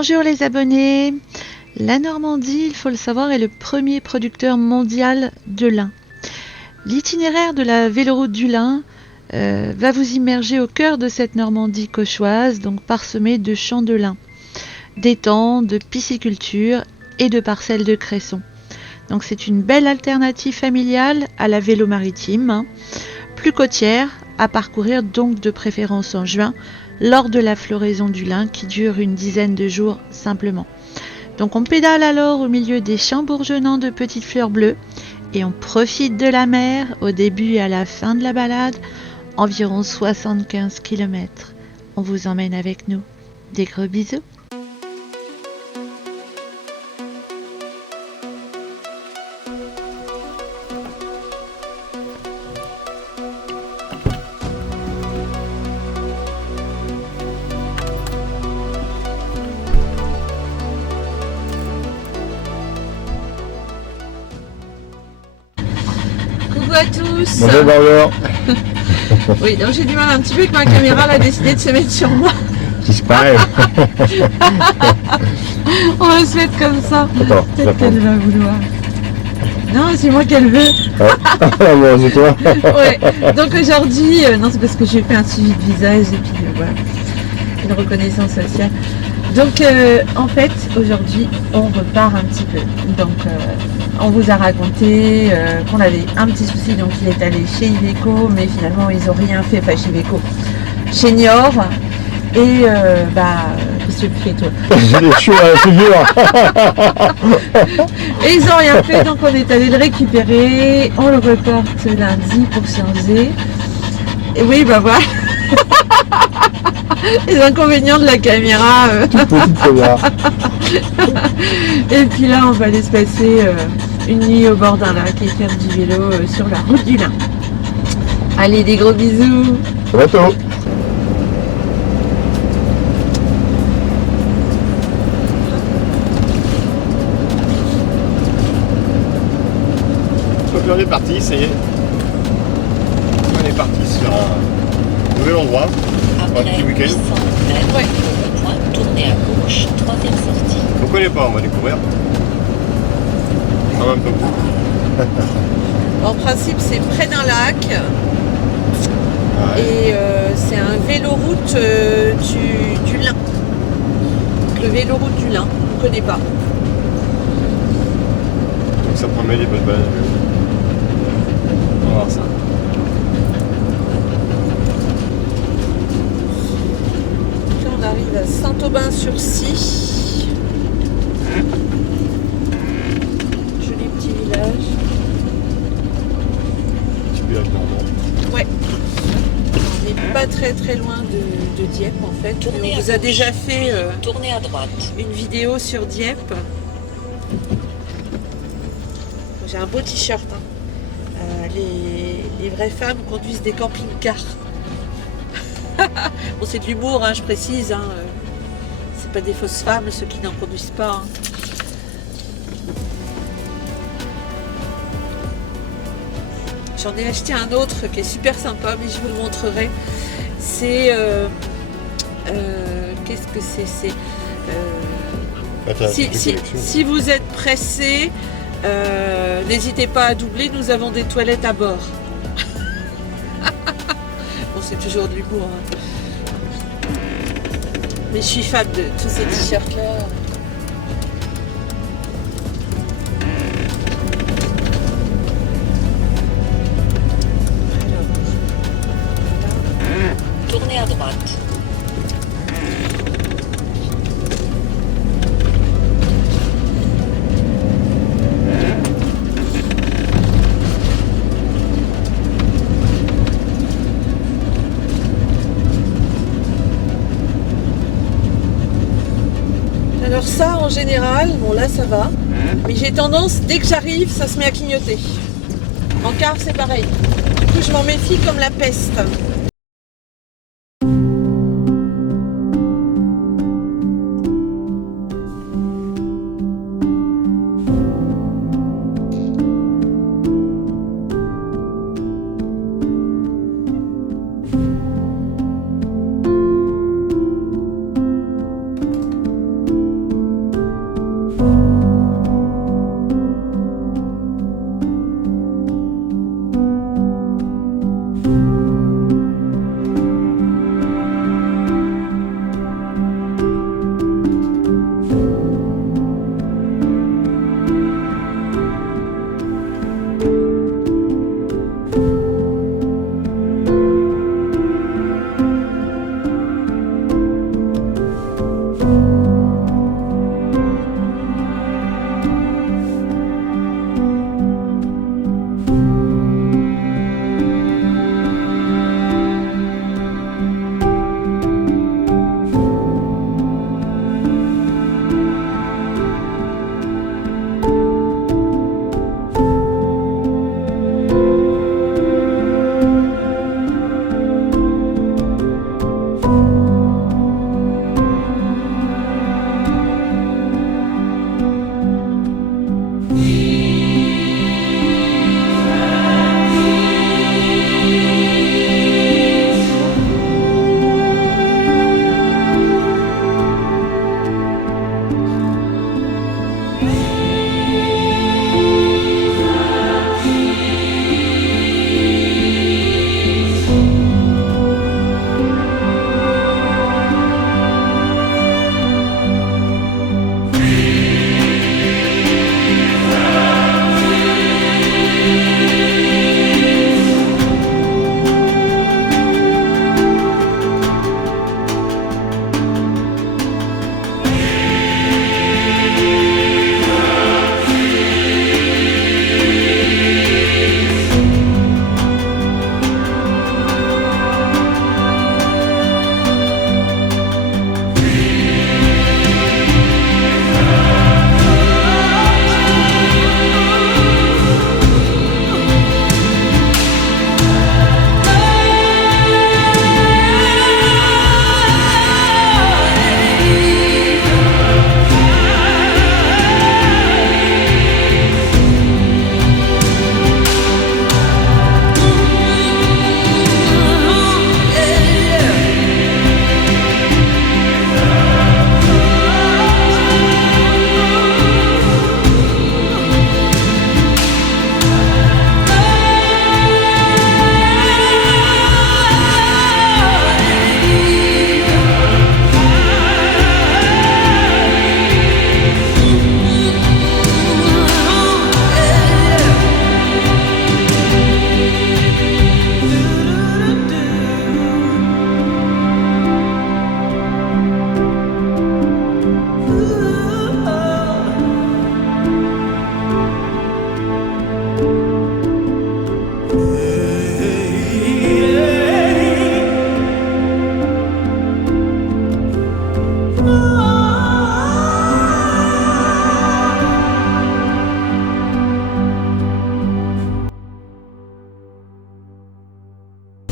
Bonjour les abonnés. La Normandie, il faut le savoir, est le premier producteur mondial de lin. L'itinéraire de la véloroute du lin va vous immerger au cœur de cette Normandie cauchoise, donc parsemée de champs de lin, d'étangs, de pisciculture et de parcelles de cresson. Donc c'est une belle alternative familiale à la vélo maritime, plus côtière, à parcourir donc de préférence en juin, lors de la floraison du lin qui dure une dizaine de jours simplement. Donc on pédale alors au milieu des champs bourgeonnants de petites fleurs bleues et on profite de la mer au début et à la fin de la balade, environ 75 km. On vous emmène avec nous. Des gros bisous. Coucou à tous. Bonjour Barbara. Oui, donc j'ai du mal un petit peu avec ma caméra, elle a décidé de se mettre sur moi. C'est pareil. On va se mettre comme ça. Attends, Peut-être qu'elle va vouloir. Non, c'est moi qu'elle veut. Bon, c'est toi. Ouais. Donc aujourd'hui, non, c'est parce que j'ai fait un suivi de visage et puis voilà, une reconnaissance sociale. Donc en fait, aujourd'hui, on repart un petit peu. Donc on vous a raconté qu'on avait un petit souci, donc il est allé chez Iveco, mais finalement ils n'ont rien fait, enfin chez Iveco, chez Niort. Et qu'est-ce que tu fais toi? J'ai les cheveux à la figure. Et ils n'ont rien fait, donc on est allé le récupérer. On le reporte lundi pour changer. Et oui, bah voilà. Les inconvénients de la caméra. Toute petite caméra. Et puis là, on va aller se passer une nuit au bord d'un lac et faire du vélo sur la route du lin. Allez, des gros bisous. À bientôt. Donc on est parti, ça y est. On est parti sur un nouvel endroit, un petit week-end. Ouais. Tournez à gauche, troisième sortie. On ne connaît pas, on va découvrir. En même temps que vous. En principe, c'est près d'un lac Ouais. et c'est un véloroute du lin. Donc, le véloroute du lin, on ne connaît pas. Donc ça promet des bonnes balades. On va voir ça. Là, on arrive à Saint-Aubin-sur-Scie. Joli petit village. Petit village normand. Ouais. On n'est pas très loin de Dieppe en fait. Tournez On à vous a gauche, déjà fait Tournez à droite. une vidéo sur Dieppe. J'ai un beau t-shirt. Hein. Les vraies femmes conduisent des camping-cars. Bon, c'est de l'humour, hein, je précise. Hein. C'est pas des fausses femmes, ceux qui n'en conduisent pas. Hein. J'en ai acheté un autre qui est super sympa, mais je vous le montrerai. C'est... qu'est-ce que c'est si vous êtes pressé, n'hésitez pas à doubler, nous avons des toilettes à bord. Bon, c'est toujours de l'humour. Hein. Mais je suis fan de tous ces t-shirts-là. Tournez à droite. Alors ça, en général, bon là ça va, mais j'ai tendance, dès que j'arrive, ça se met à clignoter. En car, c'est pareil. Du coup, je m'en méfie comme la peste.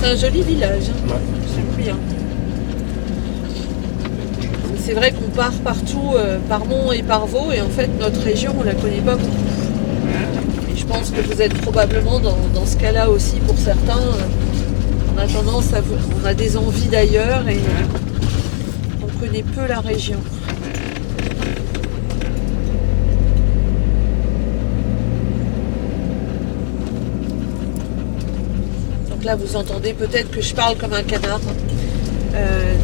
C'est un joli village, hein. Ouais. J'aime bien. C'est vrai qu'on part partout par Mont et par Vaux et en fait notre région on la connaît pas beaucoup. Et je pense que vous êtes probablement dans ce cas-là aussi pour certains. On a tendance à on a des envies d'ailleurs et on connaît peu la région. Donc là vous entendez peut-être que je parle comme un canard.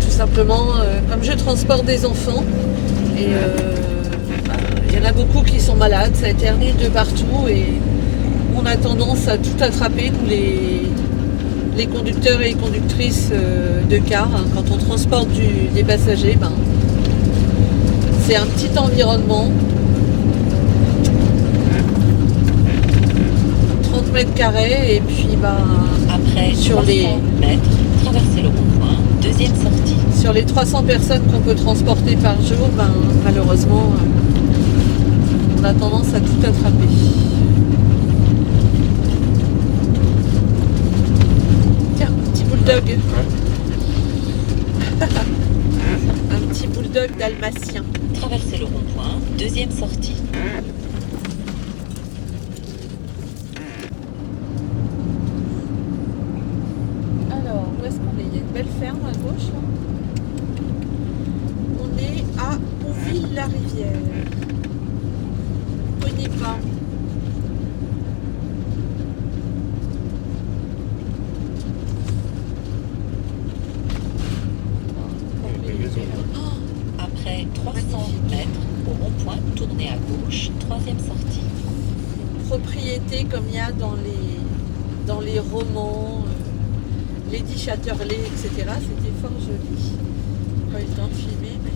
Tout simplement, comme je transporte des enfants, et il y en a beaucoup qui sont malades, ça éternue de partout, et on a tendance à tout attraper, nous les conducteurs et les conductrices de cars, hein. Quand on transporte des passagers, c'est un petit environnement, 30 mètres carrés, et puis Après sur 300 les... mètres, traversez le rond-point, deuxième sortie. Sur les 300 personnes qu'on peut transporter par jour, malheureusement, on a tendance à tout attraper. Tiens, un petit bulldog. Un petit bulldog dalmatien. Traversez le rond-point, deuxième sortie. Alors, où est-ce qu'on est? Il y a une belle ferme à gauche, là. On est à Ouville-la-Rivière. pas. Les maisons. Après 300 mètres, au rond-point, tournez à gauche, troisième sortie. Propriété comme il y a dans les romans, Lady Chatterley, etc. C'était fort joli. Pas eu le temps de filmer, mais...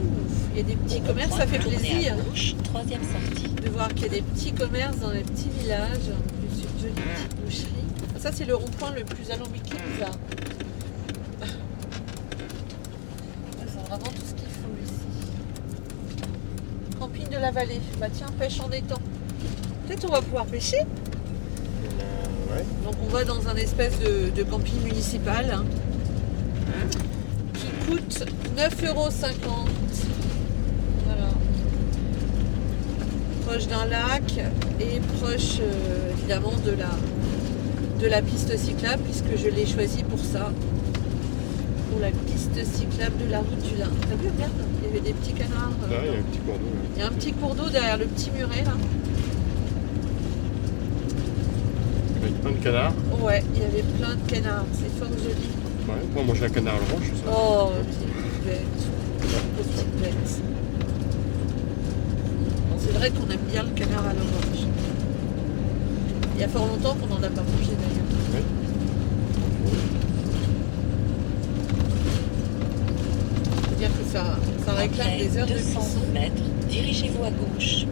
Ouf, il y a des petits Au commerces, rond-point, ça fait tournez plaisir à gauche, troisième sortie. de voir qu'il y a des petits commerces dans les petits villages. En plus, une jolie petite boucherie. Ça, c'est le rond-point le plus alambiqué de là. Ils ont vraiment tout ce qu'il faut ici. Camping de la vallée. Bah tiens, pêche en étang. Peut-être on va pouvoir pêcher. Ouais. Donc on va dans un espèce de camping municipal hein, qui coûte 9,50 €. Voilà. Proche d'un lac et proche évidemment de la piste cyclable puisque je l'ai choisi pour ça. Pour la piste cyclable de la route du Lin. T'as vu, regarde, il y avait des petits canards. Là, il y a un petit cours d'eau. Il y a un petit cours d'eau derrière le petit muret là. Avec plein de canards. Ouais, il y avait plein de canards. C'est fort joli. Ouais, on mange un canard à l'orange, ça. Oh, petite bête. Petite bête. Bon, c'est vrai qu'on aime bien le canard à l'orange. Il y a fort longtemps qu'on n'en a pas mangé d'ailleurs. Ouais. C'est-à-dire que ça réclame Après des heures de 200 cuisson. mètres, dirigez-vous à gauche.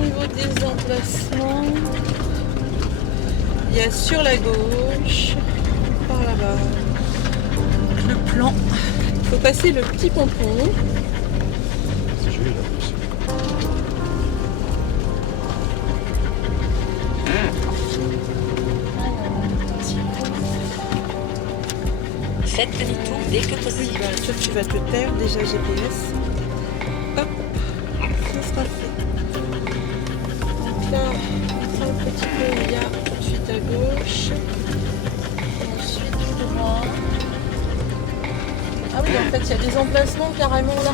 niveau des emplacements, il y a sur la gauche, par là-bas, le plan. Il faut passer le petit pompon. C'est joli là. Faites demi-tour dès que possible. Bah, toi, tu vas te taire, déjà GPS. Hop, ça sera fait. Donc là, on prend le petit peu, il y a tout de suite à gauche. Ensuite tout droit. Ah oui, en fait, il y a des emplacements carrément là.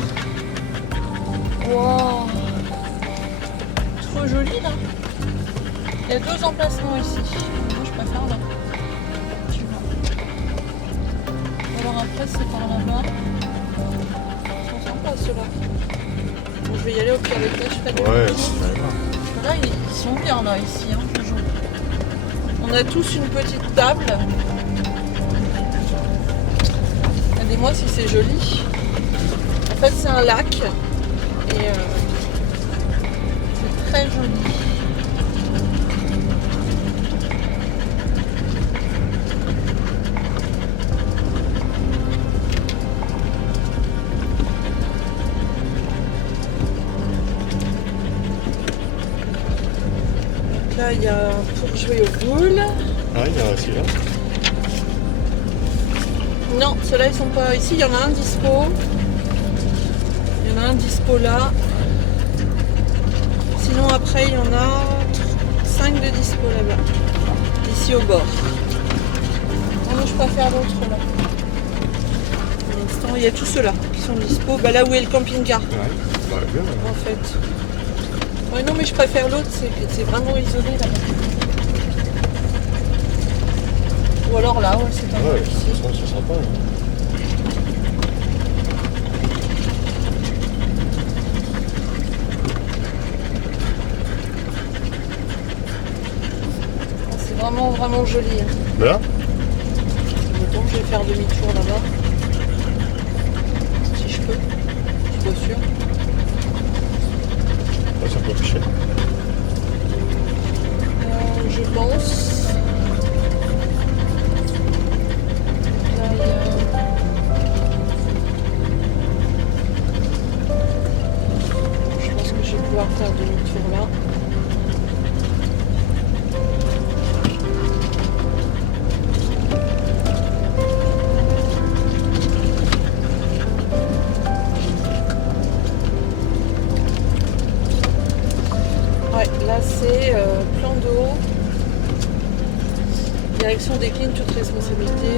Wow, trop joli là. Il y a 2 emplacements ici. Moi, je préfère là. Tu vois. Alors après, c'est par là-bas. Ils sont sympas ceux-là. Bon, je vais y aller au pire des cas, je ferai des Ouais, photos. Là, ils sont bien là, ici, hein, toujours. On a tous une petite table. Regardez-moi si c'est joli. En fait, c'est un lac. Et c'est très joli. Donc là, il y a pour jouer aux boules. Ah, il y a aussi là. Non, ceux-là ils sont pas ici, il y en a un dispo. Il y en a un dispo là. Sinon après il y en a 5 de dispo là-bas. Ici au bord. Non mais je préfère l'autre là. Pour l'instant il y a tous ceux-là qui sont dispo. Bah, là où est le camping-car Ouais, bah, bien. en fait. Ouais, non mais je préfère l'autre, c'est vraiment isolé là-bas. Ou alors là, ouais, c'est un peu Ouais, ici. c'est sympa. Hein. C'est vraiment vraiment joli. Hein. Mais là, Mettons que je vais faire demi-tour là-bas. Si je peux. Je suis pas sûre. ouais, ça peut afficher. Je pense. Là, il y a... Je pense que je vais pouvoir faire demi-tour là. Ouais, là c'est plan d'eau. Direction décline toute responsabilité,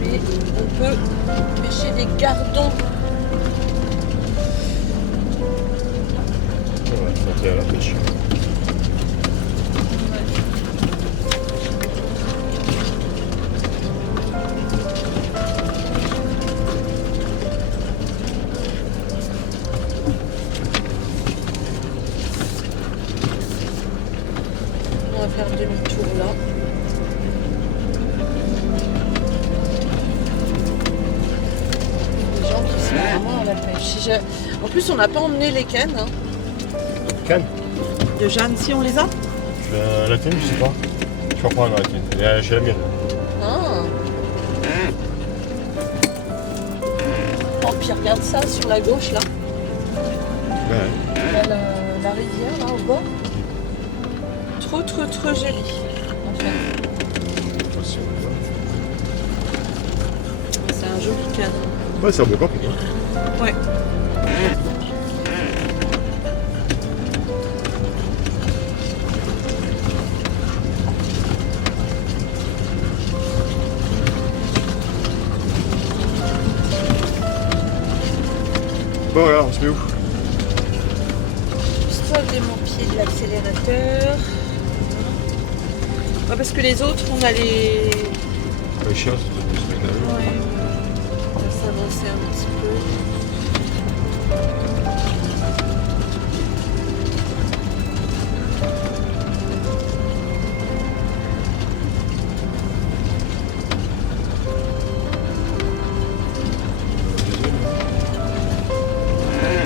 mais on peut pêcher des gardons. Ouais, santé à la pêche. On va faire demi-tour là. Des gens qui sont vraiment à la pêche. Si en plus, on n'a pas emmené les cannes hein, Canne. de Jeanne. Si on les a La tienne, je sais pas. Je vais reprendre la tienne. J'ai la mienne. Ah. Oh, puis regarde ça sur la gauche là. Ouais. Il y a la rivière là au bord. Trop joli. En fait. Attention, C'est un joli cadre. ouais, c'est un beau camping. Hein. Ouais. Bon, voilà, on se met où? Juste lever mon pied de l'accélérateur. Ouais, parce que les autres, on a les... Les chiens, c'est peut-être plus se mettre à l'eau. Ouais. On va s'avancer un petit peu.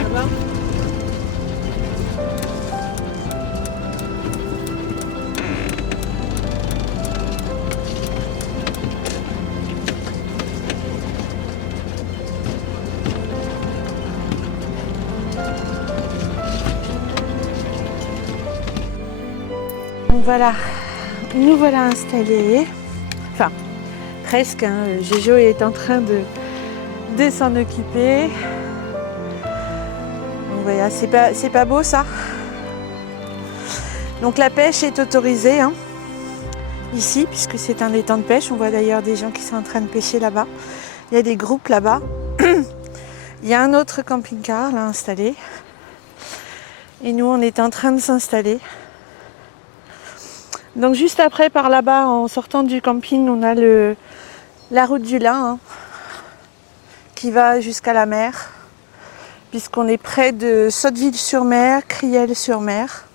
Ça va? voilà, nous voilà installés. Enfin, presque, hein. Jojo est en train de s'en occuper. Donc voilà, c'est pas beau ça. Donc la pêche est autorisée hein, ici, puisque c'est un étang de pêche. On voit d'ailleurs des gens qui sont en train de pêcher là-bas. Il y a des groupes là-bas. Il y a un autre camping-car là installé. Et nous, on est en train de s'installer. Donc juste après, par là-bas, en sortant du camping, on a la route du Lin hein, qui va jusqu'à la mer, puisqu'on est près de Sotteville-sur-Mer, Criel-sur-Mer.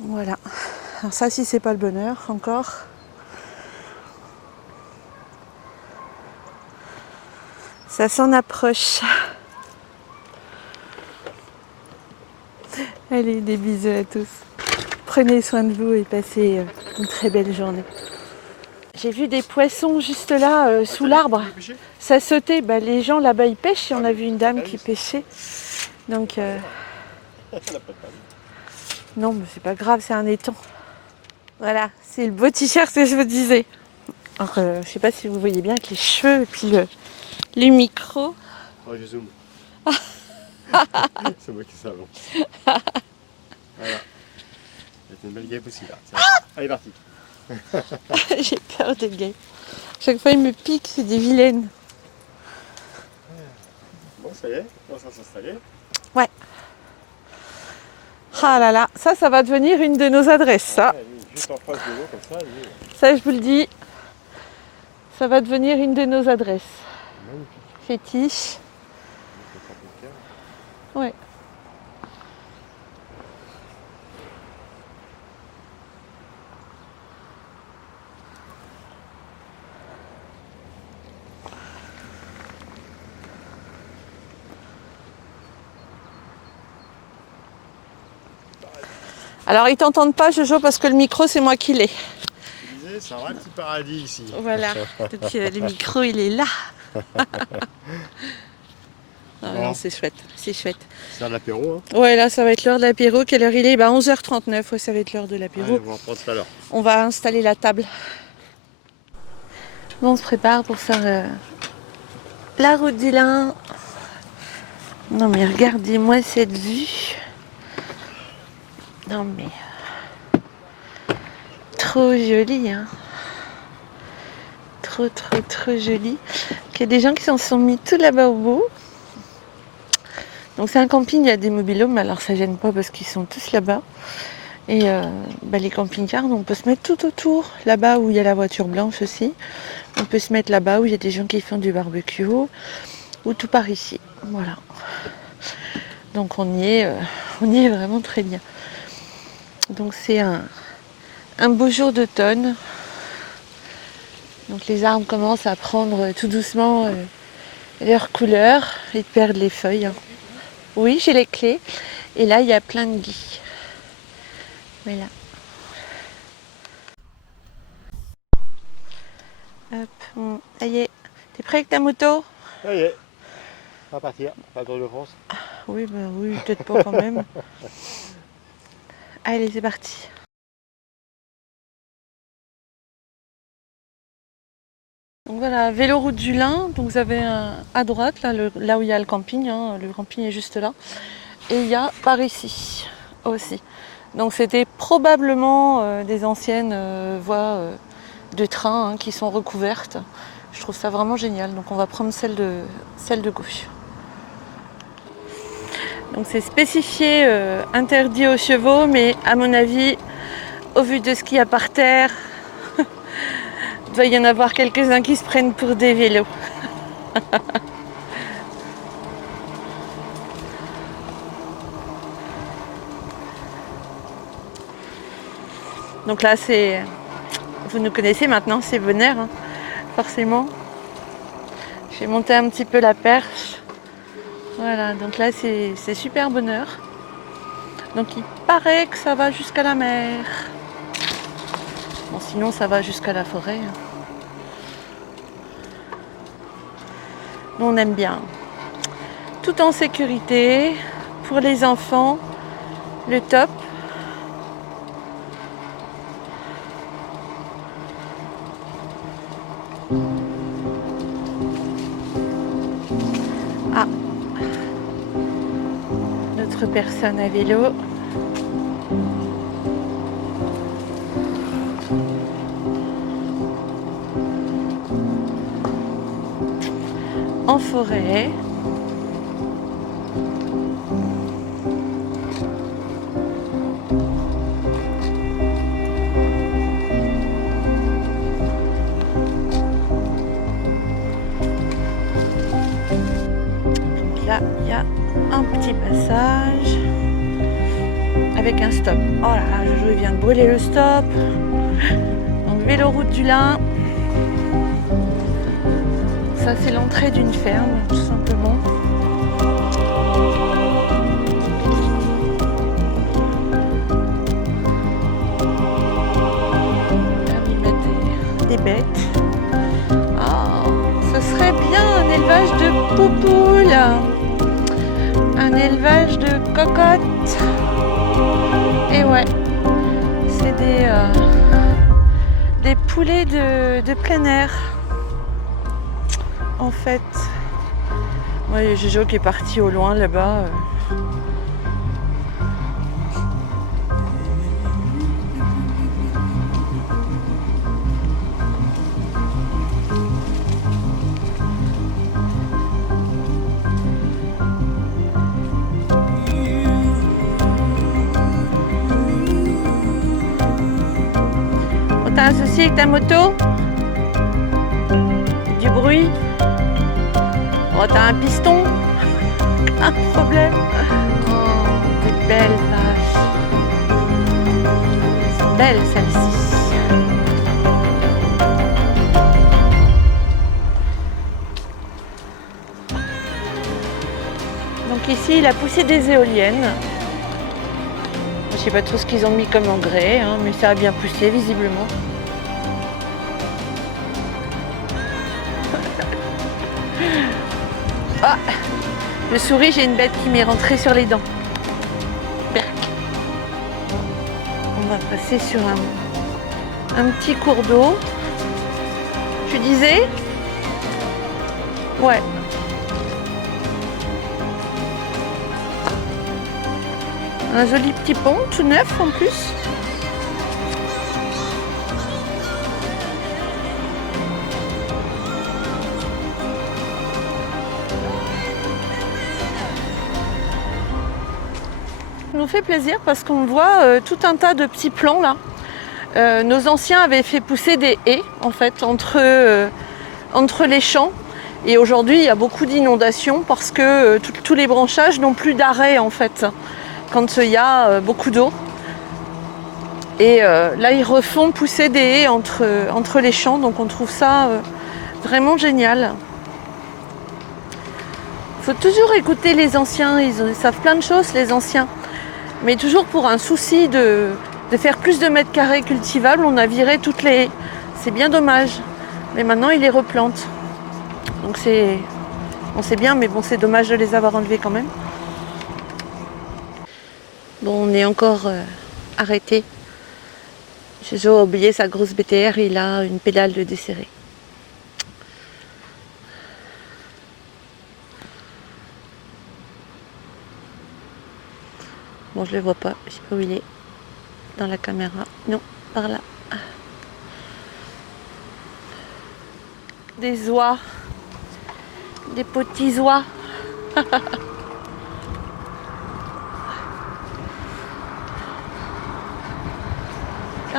Voilà. Alors ça, si c'est pas le bonheur, encore. Ça s'en approche. Allez, des bisous à tous. Prenez soin de vous et passez une très belle journée. J'ai vu des poissons juste là, sous l'arbre. Ça sautait. Bah, les gens là-bas, ils pêchent. Et on a vu une dame qui pêchait. Donc, non, mais c'est pas grave, c'est un étang. Voilà, c'est le beau t-shirt que je vous disais. Alors, je sais pas si vous voyez bien avec les cheveux et puis le micro. Oh, je zoome. C'est moi qui savons. Voilà. C'est une belle guêpe aussi là. Allez, parti. J'ai peur des guêpes. Chaque fois, ils me piquent, c'est des vilaines. Bon, ça y est, on va s'installer. Ouais. Ah là là, ça va devenir une de nos adresses, ça. Ouais, juste en face de l'eau, comme ça. Ça, je vous le dis, ça va devenir une de nos adresses. Magnifique. Fétiche. Ouais. Alors, ils t'entendent pas, Jojo, parce que le micro, c'est moi qui l'ai. Je disais, c'est un vrai petit paradis ici. Voilà, donc le micro, il est là. Ah Bon. non, c'est chouette, c'est chouette. C'est l'heure de l'apéro. Hein. Ouais, là, ça va être l'heure de l'apéro. Quelle heure il est? 11h39, ouais, ça va être l'heure de l'apéro. Allez, on va reprendre tout à l'heure. On va installer la table. Bon, on se prépare pour faire la route du Lin. Non mais regardez-moi cette vue. Non mais... trop joli, hein. Trop joli. Il y a des gens qui s'en sont mis tout là-bas au bout. Donc c'est un camping, il y a des mobil-homes, alors ça gêne pas parce qu'ils sont tous là-bas. Et les camping-cars, on peut se mettre tout autour, là-bas où il y a la voiture blanche aussi. On peut se mettre là-bas où il y a des gens qui font du barbecue, ou tout par ici. Voilà. Donc on y est vraiment très bien. Donc c'est un beau jour d'automne. Donc les arbres commencent à prendre tout doucement leur couleur et perdre les feuilles. Hein. Oui, j'ai les clés. Et là, il y a plein de gui. Voilà. Hop, bon, ça y est. T'es prêt avec ta moto? Ça y est. On va partir. Pas le Tour de France. Oui, oui, peut-être pas quand même. Allez, c'est parti. Donc voilà, véloroute du Lin. Donc vous avez à droite, là où il y a le camping. Hein, le camping est juste là. Et il y a par ici aussi. Donc c'était probablement des anciennes voies de train hein, qui sont recouvertes. Je trouve ça vraiment génial. Donc on va prendre celle de gauche. Donc c'est spécifié interdit aux chevaux, mais à mon avis, au vu de ce qu'il y a par terre, il doit y en avoir quelques-uns qui se prennent pour des vélos. Donc là, vous nous connaissez maintenant, c'est Bonheur, hein, forcément. Je vais monter un petit peu la perche. Voilà, donc là, c'est super Bonheur. Donc il paraît que ça va jusqu'à la mer. Bon, sinon, ça va jusqu'à la forêt. Hein. Nous, on aime bien. Tout en sécurité, pour les enfants, le top. Ah, notre personne à vélo. En forêt. Là, il y a un petit passage avec un stop. Oh là là, Jojo il vient de brûler le stop. Donc véloroute du Lin. Ça c'est l'entrée d'une ferme, tout simplement. Là, ils mettent des bêtes. Oh, ce serait bien un élevage de poupoules. Un élevage de cocottes. Et ouais, c'est des poulets de plein air. En fait, ouais, Jojo qui est parti au loin là-bas. Oh, t'as un souci avec ta moto? Du bruit? Oh, t'as un piston? Un problème? Oh, des belles vaches. Elles sont belles, celles-ci. Donc ici, il a poussé des éoliennes. Je sais pas trop ce qu'ils ont mis comme engrais, hein, mais ça a bien poussé, visiblement. Ah, je souris, j'ai une bête qui m'est rentrée sur les dents. Berk. On va passer sur un petit cours d'eau. Tu disais? Ouais. Un joli petit pont, tout neuf en plus. Ça nous fait plaisir parce qu'on voit tout un tas de petits plants là. Nos anciens avaient fait pousser des haies en fait entre les champs et aujourd'hui il y a beaucoup d'inondations parce que tous les branchages n'ont plus d'arrêt en fait quand il y a beaucoup d'eau. Et là ils refont pousser des haies entre les champs, donc on trouve ça vraiment génial. Il faut toujours écouter les anciens, ils savent plein de choses les anciens. Mais toujours pour un souci de faire plus de mètres carrés cultivables, on a viré toutes les haies. C'est bien dommage. Mais maintenant, ils les replantent. Donc c'est bien, mais bon, c'est dommage de les avoir enlevés quand même. Bon, on est encore arrêté. Jojo a oublié sa grosse BTR, il a une pédale de desserré. Bon, je le vois pas, je sais pas où il est. Dans la caméra. Non, par là. Des oies. Des petits oies. Là,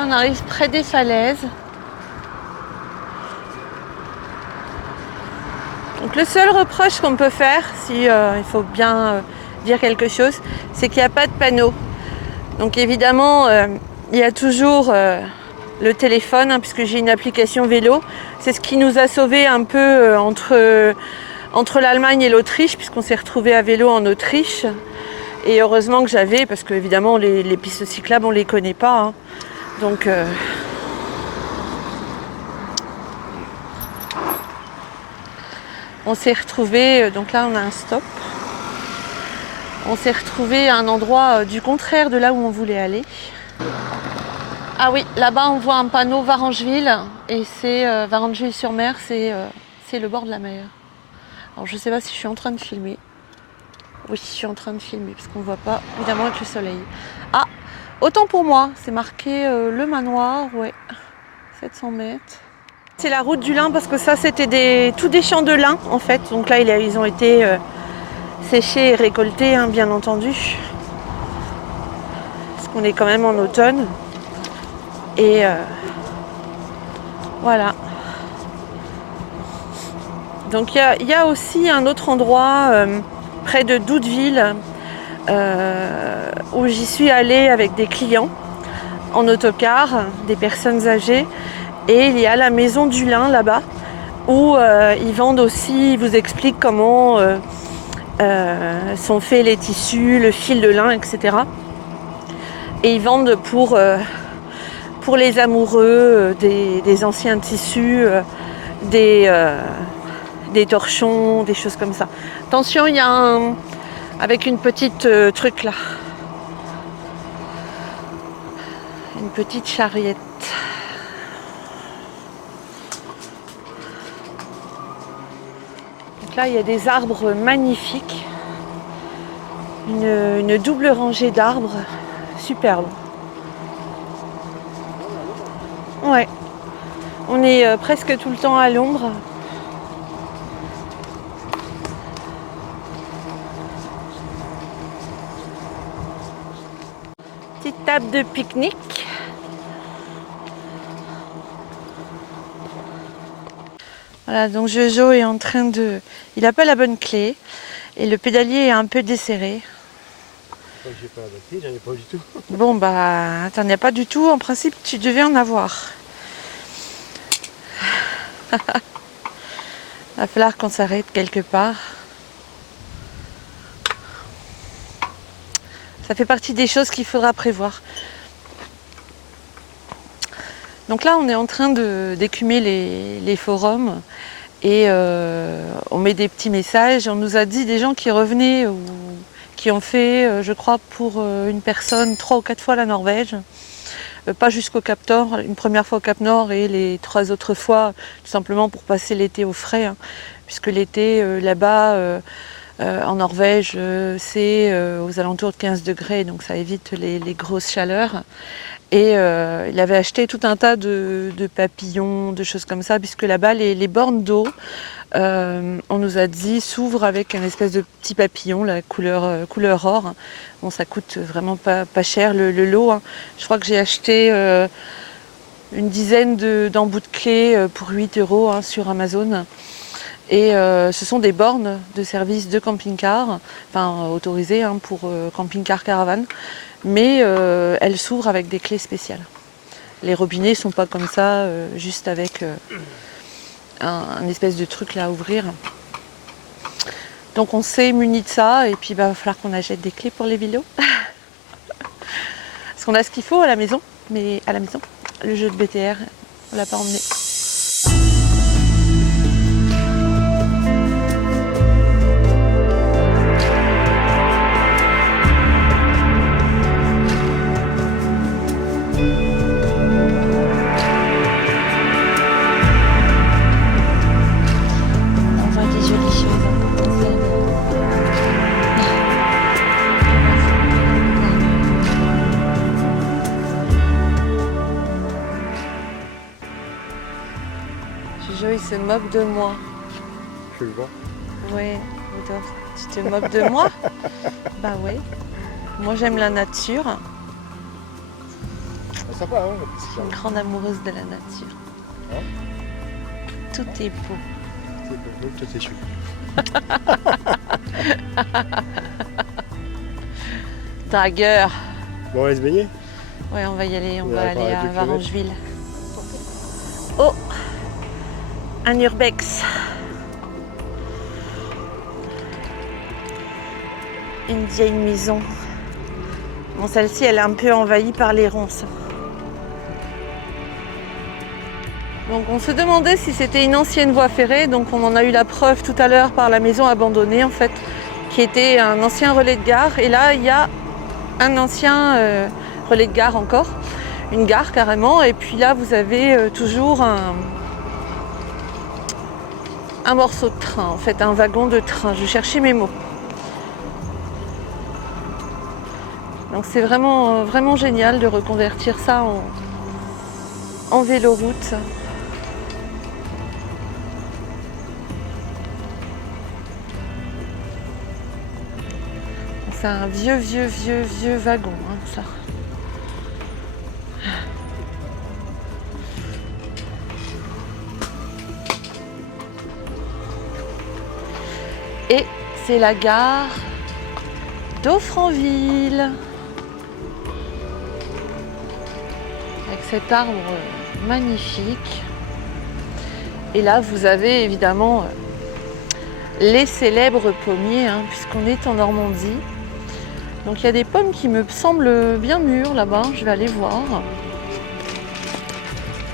on arrive près des falaises. Donc le seul reproche qu'on peut faire, si il faut bien dire quelque chose, c'est qu'il n'y a pas de panneau. Donc évidemment, il y a toujours le téléphone, hein, puisque j'ai une application vélo. C'est ce qui nous a sauvés un peu entre l'Allemagne et l'Autriche, puisqu'on s'est retrouvés à vélo en Autriche. Et heureusement que j'avais, parce que évidemment les pistes cyclables, on ne les connaît pas. Hein. Donc on s'est retrouvés, donc là on a un stop. On s'est retrouvés à un endroit du contraire de là où on voulait aller. Ah oui, là-bas on voit un panneau Varangeville et c'est Varangeville-sur-Mer, c'est le bord de la mer. Alors je sais pas si je suis en train de filmer. Oui, je suis en train de filmer parce qu'on ne voit pas évidemment avec le soleil. Ah, autant pour moi, c'est marqué le manoir, ouais, 700 mètres. C'est la route du lin parce que ça c'était tous des champs de lin en fait. Donc là ils ont été séchés et récoltés hein, bien entendu. Parce qu'on est quand même en automne. Et voilà. Donc il y a aussi un autre endroit près de Doudeville où j'y suis allée avec des clients en autocar, des personnes âgées. Et il y a la maison du lin là-bas où ils vendent aussi, ils vous expliquent comment sont faits les tissus, le fil de lin, etc. Et ils vendent pour les amoureux des anciens tissus, des torchons, des choses comme ça. Attention, il y a un avec une petite truc là. Une petite charriette. Donc là, il y a des arbres magnifiques. Une double rangée d'arbres. Superbe. Ouais. On est presque tout le temps à l'ombre. Petite table de pique-nique. Voilà, donc Jojo est en train de... Il n'a pas la bonne clé et le pédalier est un peu desserré. J'ai pas la bonne clé, j'en ai pas du tout. Bon bah, t'en as pas du tout, en principe tu devais en avoir. Il va falloir qu'on s'arrête quelque part. Ça fait partie des choses qu'il faudra prévoir. Donc là, on est en train d'écumer les forums et on met des petits messages. On nous a dit des gens qui revenaient ou qui ont fait, je crois, pour une personne 3 ou 4 fois la Norvège. Pas jusqu'au Cap Nord, une première fois au Cap Nord et les 3 autres fois tout simplement pour passer l'été au frais. Hein, puisque l'été, là-bas, en Norvège, c'est aux alentours de 15 degrés, donc ça évite les grosses chaleurs. Et il avait acheté tout un tas de papillons, de choses comme ça, puisque là-bas, les bornes d'eau, on nous a dit, s'ouvrent avec une espèce de petit papillon, la couleur or. Bon, ça coûte vraiment pas cher le lot. Hein. Je crois que j'ai acheté une dizaine d'embouts de clés pour 8 € hein, sur Amazon. Et ce sont des bornes de service de camping-car, enfin autorisées hein, pour camping-car caravane, mais elles s'ouvrent avec des clés spéciales. Les robinets ne sont pas comme ça, juste avec un espèce de truc là à ouvrir. Donc on s'est muni de ça et puis il va falloir qu'on achète des clés pour les vélos. Parce qu'on a ce qu'il faut à la maison, mais à la maison, le jeu de BTR, on l'a pas emmené. Jojo, il se moque de moi. Je le vois. Ouais, tu te moques de moi? Bah ouais. Moi j'aime la nature. C'est sympa, hein, Je suis une grande amoureuse de la nature. Hein? Tout est beau. C'est beau, tout est chou. Dragueur. Bon, on va se baigner. Ouais, on va y aller, on On va va aller avec à le kilomètre. Varangeville. Oh, un urbex. Une vieille maison. Bon, celle-ci, elle est un peu envahie par les ronces. Donc on se demandait si c'était une ancienne voie ferrée, donc on en a eu la preuve tout à l'heure par la maison abandonnée en fait, qui était un ancien relais de gare. Et là, il y a un ancien relais de gare encore, une gare carrément. Et puis là, vous avez toujours un morceau de train, en fait, un wagon de train. Je cherchais mes mots. Donc c'est vraiment, vraiment génial de reconvertir ça en véloroute. C'est un vieux wagon, hein, ça. Et c'est la gare d'Offranville. Avec cet arbre magnifique. Et là, vous avez évidemment les célèbres pommiers, hein, puisqu'on est en Normandie. Donc il y a des pommes qui me semblent bien mûres là-bas. Je vais aller voir.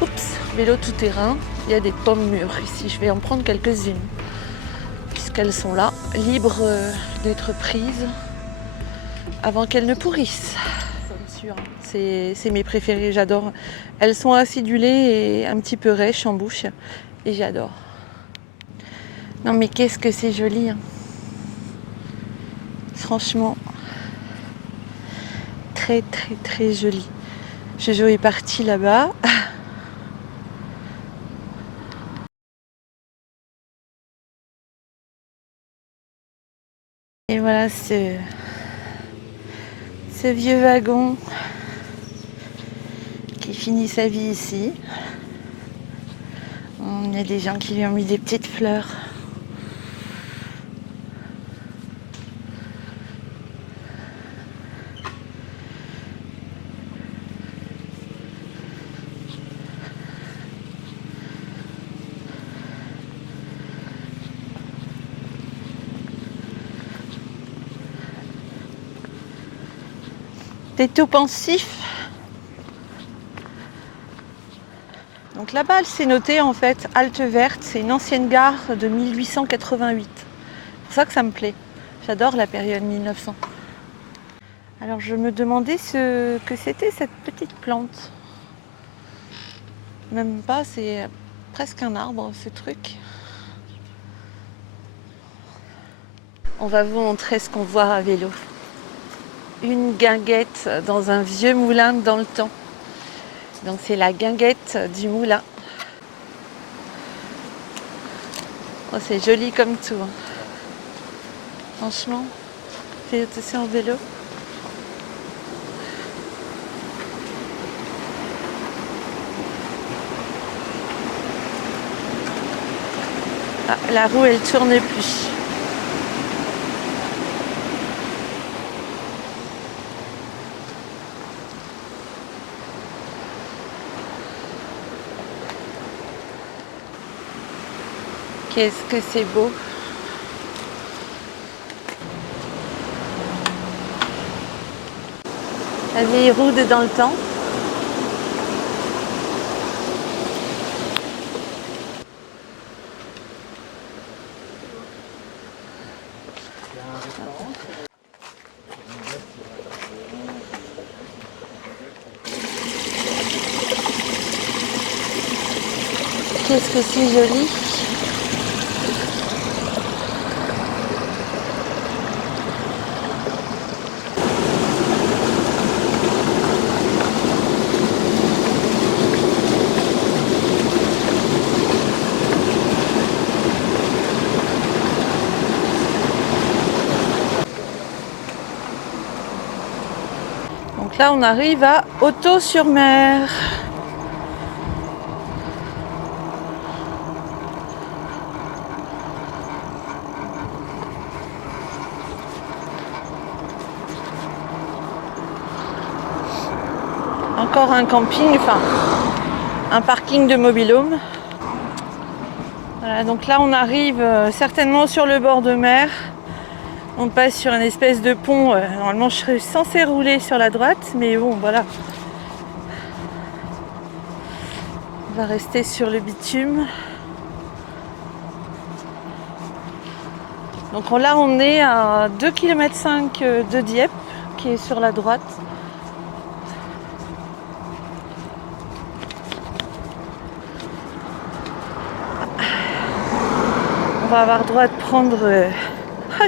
Oups, vélo tout-terrain. Il y a des pommes mûres ici. Je vais en prendre quelques-unes. Puisqu'elles sont là, libres d'être prises avant qu'elles ne pourrissent. C'est mes préférées, j'adore. Elles sont acidulées et un petit peu rêches en bouche. Et j'adore. Non mais qu'est-ce que c'est joli, hein. Franchement, très joli. Jojo est parti là-bas. Et voilà ce vieux wagon qui finit sa vie ici. Il y a des gens qui lui ont mis des petites fleurs. T'es tout pensif. Donc là-bas, c'est noté en fait halte verte. C'est une ancienne gare de 1888. C'est pour ça que ça me plaît. J'adore la période 1900. Alors je me demandais ce que c'était cette petite plante. Même pas, c'est presque un arbre ce truc. On va vous montrer ce qu'on voit à vélo. Une guinguette dans un vieux moulin dans le temps. Donc c'est la guinguette du moulin. Oh, c'est joli comme tout, hein. Franchement, fais attention au vélo. Ah, la roue elle tourne plus. Qu'est-ce que c'est beau! La vieille roue de dans le temps. Qu'est-ce que c'est joli! Donc là, on arrive à Hautot-sur-Mer. Encore un camping, enfin un parking de mobil-home. Voilà, donc là on arrive certainement sur le bord de mer. On passe sur une espèce de pont. Normalement je serais censée rouler sur la droite, mais bon voilà. On va rester sur le bitume. Donc là on est à 2,5 km de Dieppe, qui est sur la droite. va avoir droit de prendre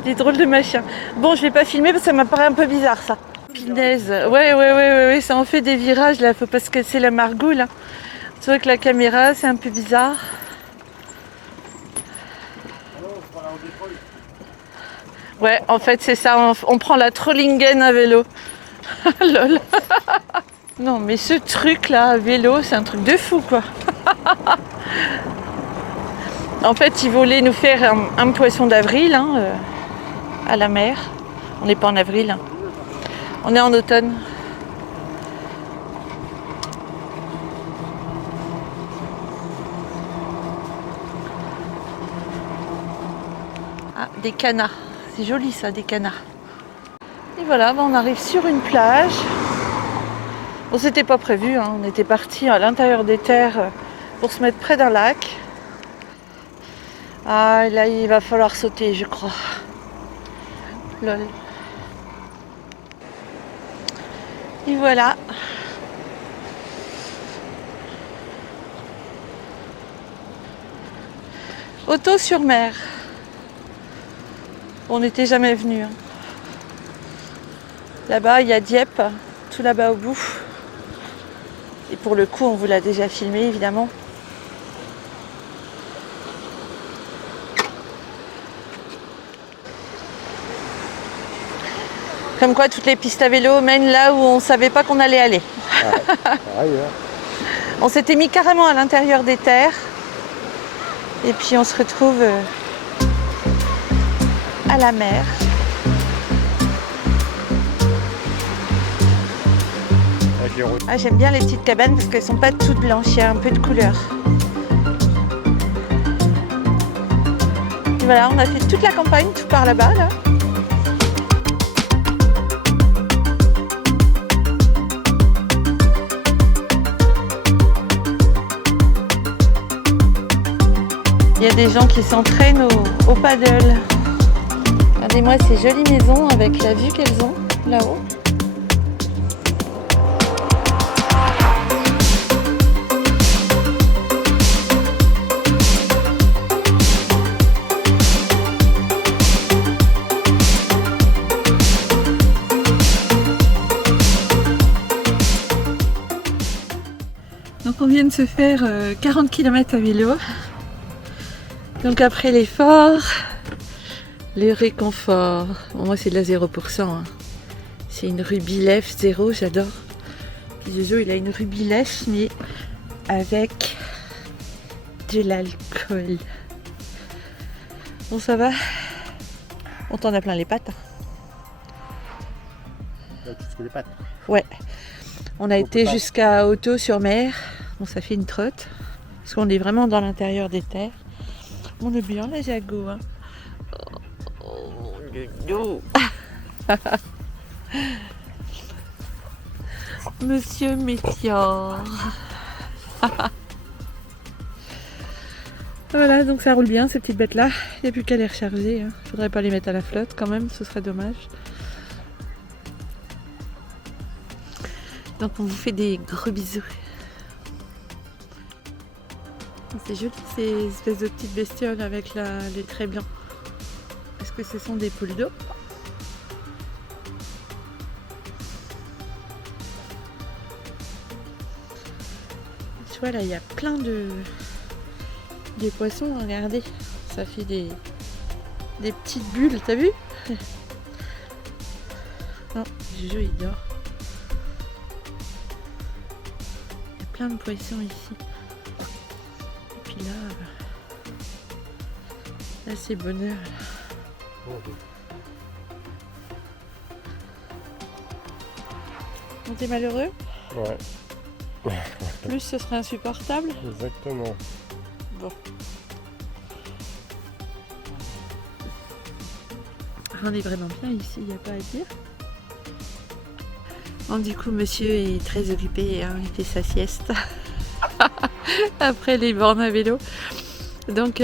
des drôles de machins. Bon, je vais pas filmer parce que ça m'apparaît un peu bizarre ça. Pinaise. Ouais, ça en fait des virages là, faut pas se casser la margoule. Hein. C'est vrai que la caméra, c'est un peu bizarre. Ouais, en fait, c'est ça, on prend la Trollingen à vélo. Lol. Non, mais ce truc là à vélo, c'est un truc de fou quoi. En fait, ils voulaient nous faire un poisson d'avril hein, à la mer. On n'est pas en avril, hein. On est en automne. Ah, des canards. C'est joli ça, des canards. Et voilà, on arrive sur une plage. Bon, c'était pas prévu, hein. On était parti à l'intérieur des terres pour se mettre près d'un lac. Ah, là, il va falloir sauter, je crois. Lol. Et voilà. Auto-sur-Mer. On n'était jamais venu. Hein. Là-bas, il y a Dieppe, tout là-bas au bout. Et pour le coup, on vous l'a déjà filmé, évidemment. Comme quoi, toutes les pistes à vélo mènent là où on ne savait pas qu'on allait aller. Ah, pareil, hein. On s'était mis carrément à l'intérieur des terres. Et puis on se retrouve à la mer. Avec les routes. Ah, j'aime bien les petites cabanes parce qu'elles sont pas toutes blanches, il y a un peu de couleur. Et voilà, on a fait toute la campagne, tout par là-bas là. Il y a des gens qui s'entraînent au paddle. Regardez-moi ces jolies maisons avec la vue qu'elles ont là-haut. Donc on vient de se faire 40 km à vélo. Donc après l'effort, le réconfort. Bon, moi c'est de la 0%. Hein. C'est une Ruby-Lef 0, j'adore. Jojo il a une Ruby-Lef mais avec de l'alcool. Bon ça va. On t'en a plein les pattes. Là, tu te fous les pattes. Ouais. On a été pas. jusqu'à Auto-sur-Mer. Bon ça fait une trotte. Parce qu'on est vraiment dans l'intérieur des terres. On est bien la Jago. Hein. Monsieur Métior. Voilà, donc ça roule bien ces petites bêtes là. Il n'y a plus qu'à les recharger. Hein. Faudrait pas les mettre à la flotte quand même, ce serait dommage. Donc on vous fait des gros bisous. C'est joli ces espèces de petites bestioles avec les traits blancs. Est-ce que ce sont des poules d'eau? Tu vois là il y a plein de poissons, regardez. Ça fait des petites bulles, t'as vu? Non, Jojo il dort. Il y a plein de poissons ici. Là c'est bonheur. On t'es malheureux? Ouais, Plus ce serait insupportable. exactement. Bon. On est vraiment bien ici, il n'y a pas à dire. Bon, du coup monsieur est très occupé, hein, il fait sa sieste. Après les bornes à vélo. Donc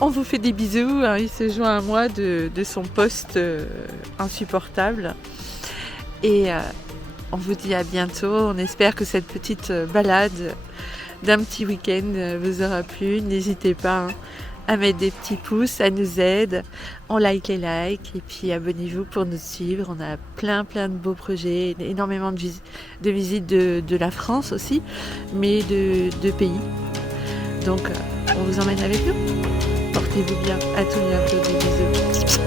on vous fait des bisous. Hein, il se joint à moi de son poste insupportable. Et on vous dit à bientôt. On espère que cette petite balade d'un petit week-end vous aura plu. N'hésitez pas à mettre des petits pouces, ça nous aide. On like les likes et puis abonnez-vous pour nous suivre. On a plein de beaux projets, énormément de visites de la France aussi, mais de pays. Donc on vous emmène avec nous. Portez-vous bien, à tout bientôt, des bisous.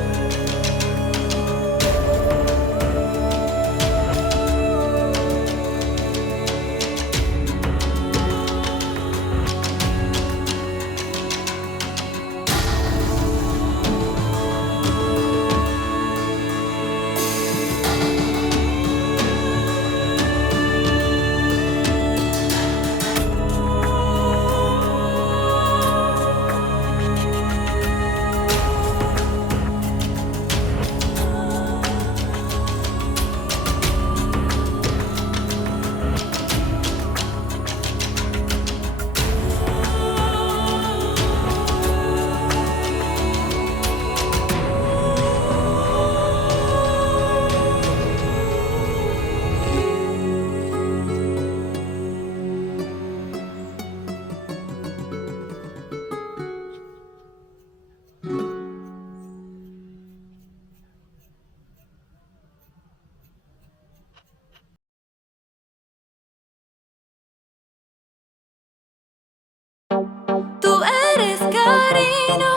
Tú eres cariño,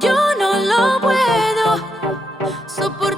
yo no lo puedo soportar.